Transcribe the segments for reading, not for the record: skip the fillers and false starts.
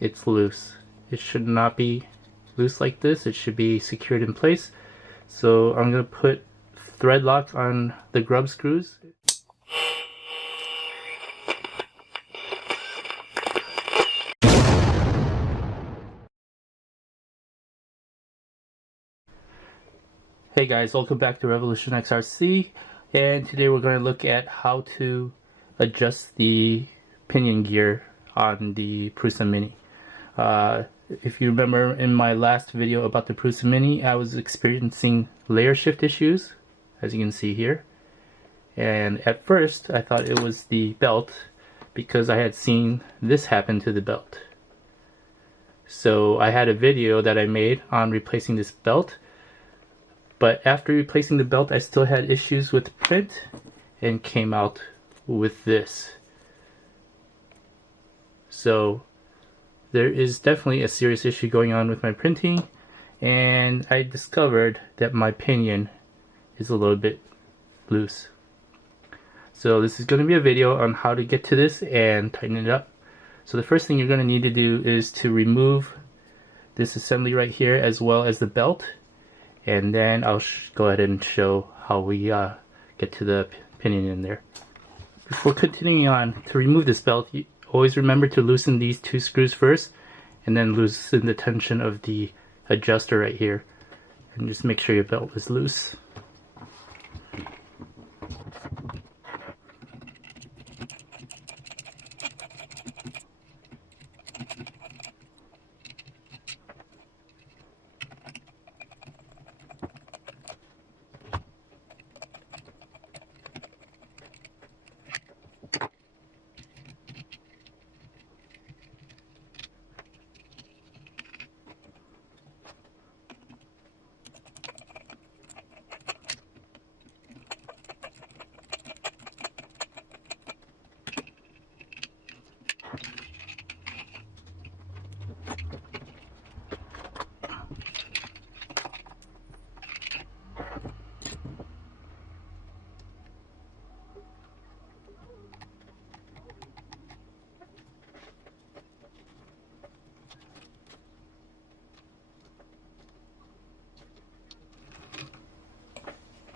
it's loose. It should not be loose like this. It should be secured in place. So I'm going to put thread lock on the grub screws. Hey guys, welcome back to Revolution XRC, and today we're going to look at how to adjust the pinion gear on the Prusa Mini. If you remember in my last video about the Prusa Mini, I was experiencing layer shift issues, as you can see here. And at first I thought it was the belt because I had seen this happen to the belt. So I had a video that I made on replacing this belt. But after replacing the belt, I still had issues with print and came out with this. So there is definitely a serious issue going on with my printing, and I discovered that my pinion is a little bit loose. So this is going to be a video on how to get to this and tighten it up. So the first thing you're going to need to do is to remove this assembly right here as well as the belt. And then I'll go ahead and show how we get to the pinion in there. Before continuing on, to remove this belt, you always remember to loosen these two screws first, and then loosen the tension of the adjuster right here. And just make sure your belt is loose.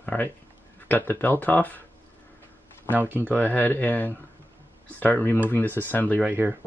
Alright, we've got the belt off. Now we can go ahead and start removing this assembly right here.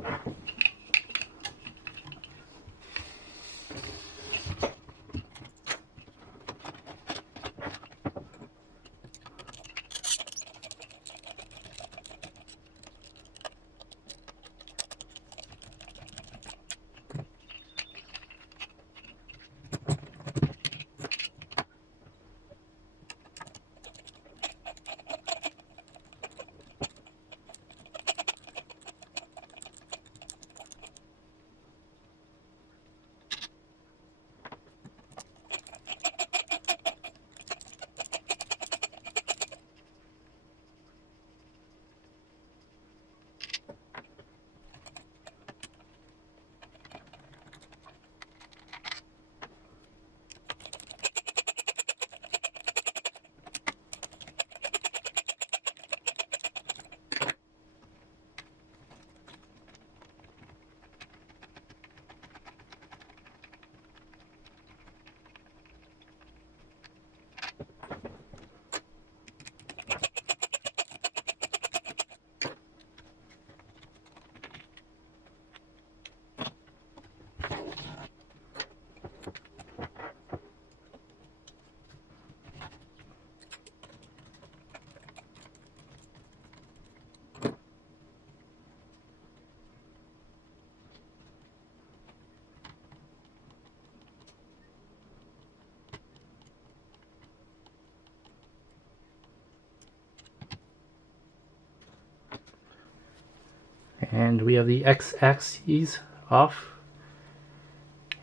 And we have the x-axis off,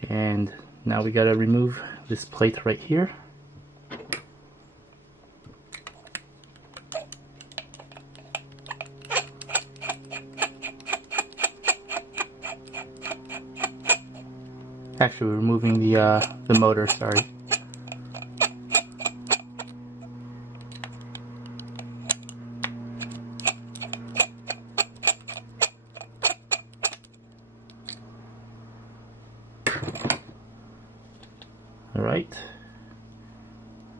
and now we gotta remove this plate right here. Actually, we're removing the motor, sorry. Alright.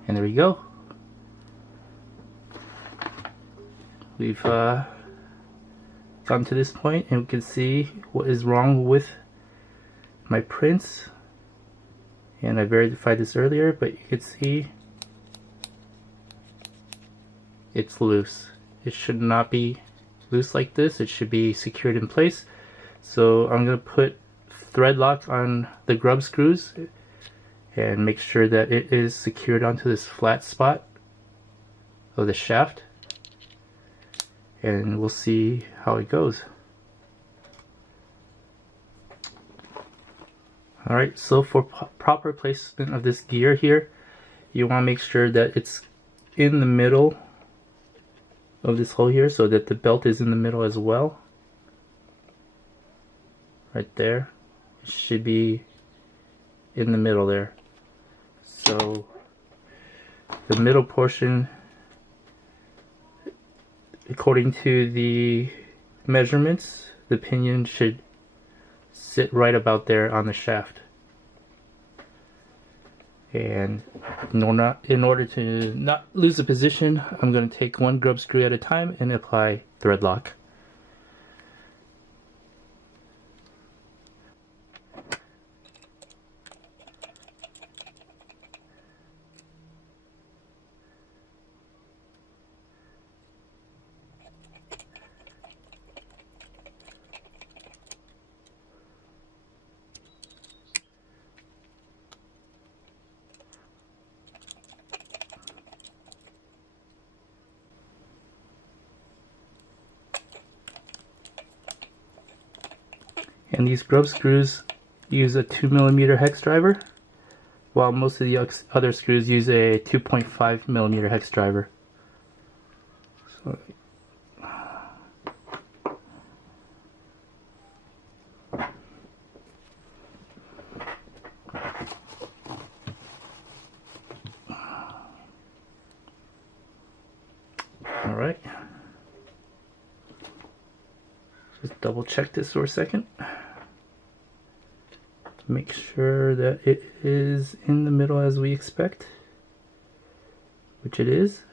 And there we go. We've gotten to this point and we can see what is wrong with my prints. And I verified this earlier, but you can see it's loose. It should not be loose like this. It should be secured in place. So I'm going to put thread lock on the grub screws and make sure that it is secured onto this flat spot of the shaft, and we'll see how it goes. Alright, so for proper placement of this gear here, you want to make sure that it's in the middle of this hole here, so that the belt is in the middle as well. Right there. It should be in the middle there. So the middle portion, according to the measurements, the pinion should sit right about there on the shaft. And in order to not lose the position, I'm going to take one grub screw at a time and apply thread lock. And these grub screws use a 2mm hex driver, while most of the other screws use a 2.5mm hex driver. So, alright. Just double check this for a second. Make sure that it is in the middle as we expect, which it is.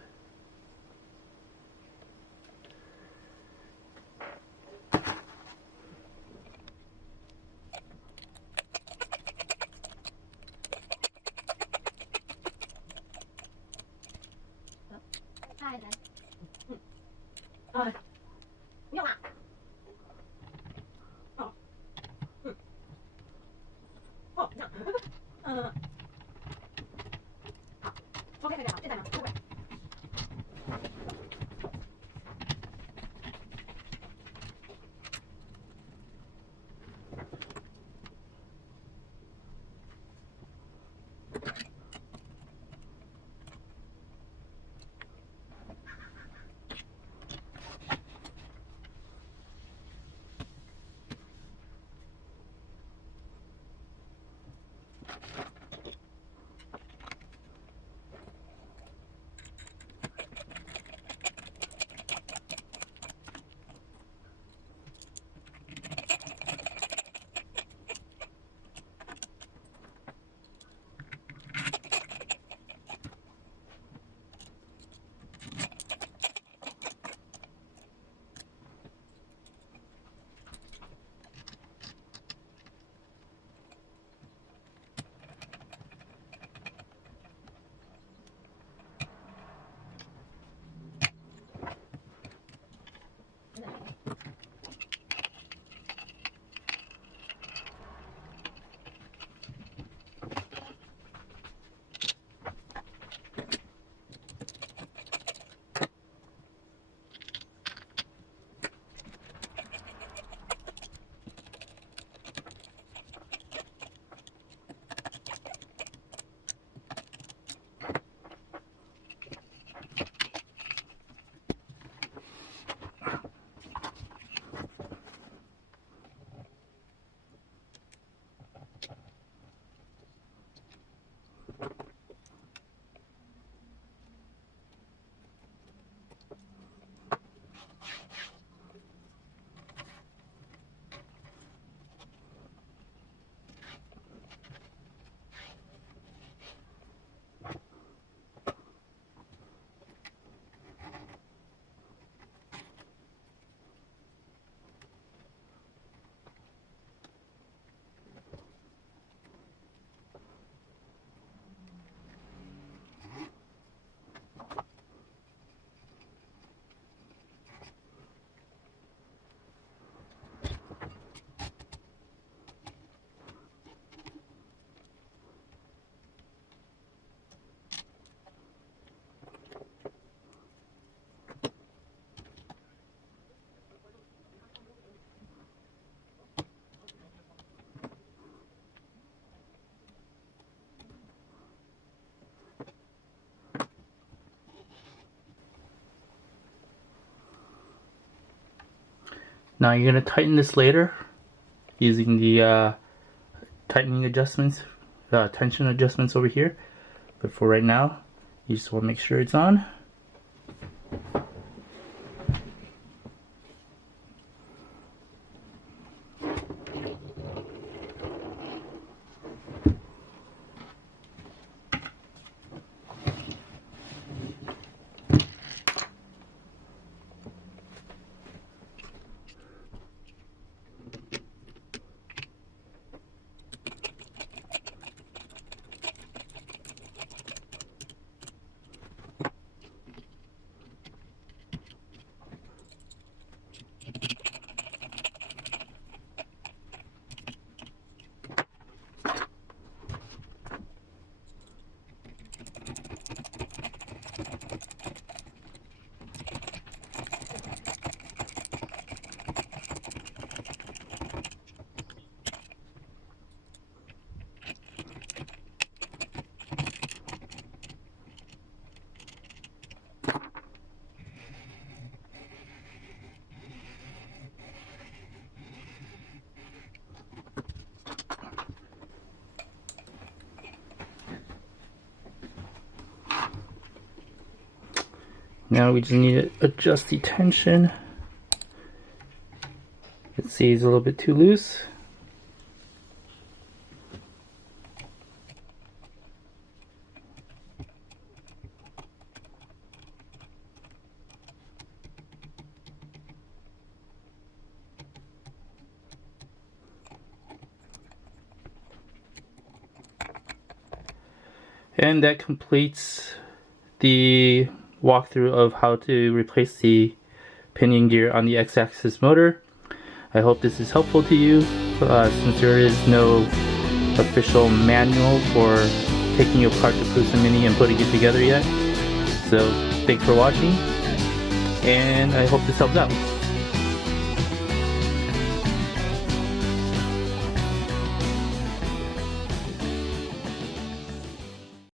Now you're going to tighten this later using the tightening adjustments, tension adjustments over here. But for right now, you just want to make sure it's on. Now we just need to adjust the tension. Let's see, it's a little bit too loose. And that completes the walkthrough of how to replace the pinion gear on the X-axis motor. I hope this is helpful to you, since there is no official manual for taking apart the Prusa Mini and putting it together yet. So thanks for watching, and I hope this helps out.